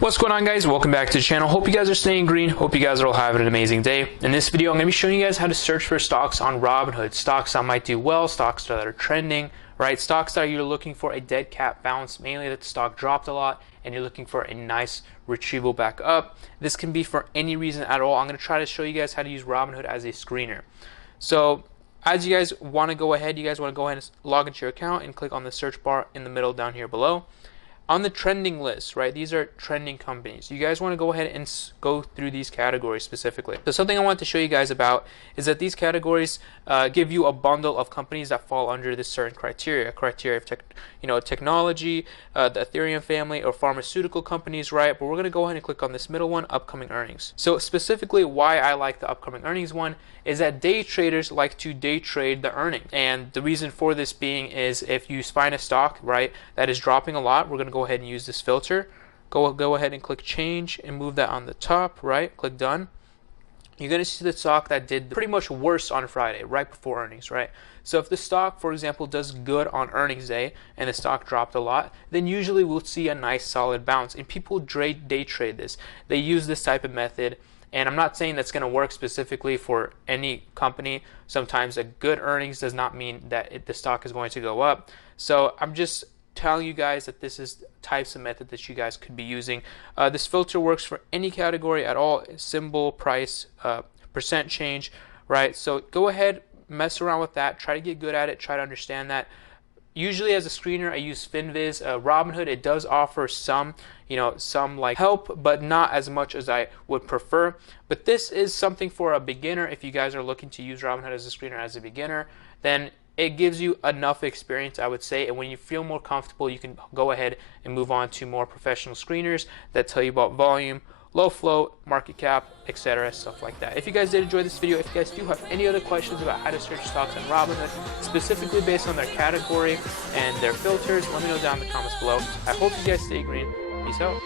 What's going on, guys? Welcome back to the channel. Hope you guys are staying green. Hope you guys are all having an amazing day. In this video, I'm going to be showing you guys how to search for stocks on Robinhood. Stocks that might do well, stocks that are trending, right? Stocks that you're looking for a dead cat bounce, mainly that the stock dropped a lot and you're looking for a nice retrieval back up. This can be for any reason at all. I'm going to try to show you guys how to use Robinhood as a screener. So as you guys want to go ahead, and log into your account and click on the search bar in the middle down here below. On the trending list, right, these are trending companies. You guys want to go ahead and go through these categories specifically. So something I want to show you guys about is that these categories give you a bundle of companies that fall under this certain criteria of technology, the Ethereum family, or pharmaceutical companies, right? But we're going to go ahead and click on this middle one, upcoming earnings. So specifically why I like the upcoming earnings one is that day traders like to day trade the earnings. And the reason for this being is if you find a stock, right, that is dropping a lot, we're going to go ahead and use this filter. Go ahead and click change and move that on the top, right? Click done. You're going to see the stock that did pretty much worse on Friday, right before earnings, right? So if the stock, for example, does good on earnings day and the stock dropped a lot, then usually we'll see a nice solid bounce. And people day trade this. They use this type of method. And I'm not saying that's going to work specifically for any company. Sometimes a good earnings does not mean that the stock is going to go up. So I'm just telling you guys that this is types of method that you guys could be using. This filter works for any category at all, symbol, price, percent change, right? So go ahead, mess around with that, try to get good at it, try to understand that. Usually as a screener, I use FinViz. Robinhood, it does offer some like help, but not as much as I would prefer. But this is something for a beginner. If you guys are looking to use Robinhood as a screener as a beginner, then it gives you enough experience, I would say. And when you feel more comfortable, you can go ahead and move on to more professional screeners that tell you about volume, low float, market cap, etc., stuff like that. If you guys did enjoy this video, if you guys do have any other questions about how to search stocks on Robinhood, specifically based on their category and their filters, let me know down in the comments below. I hope you guys stay green. Peace out.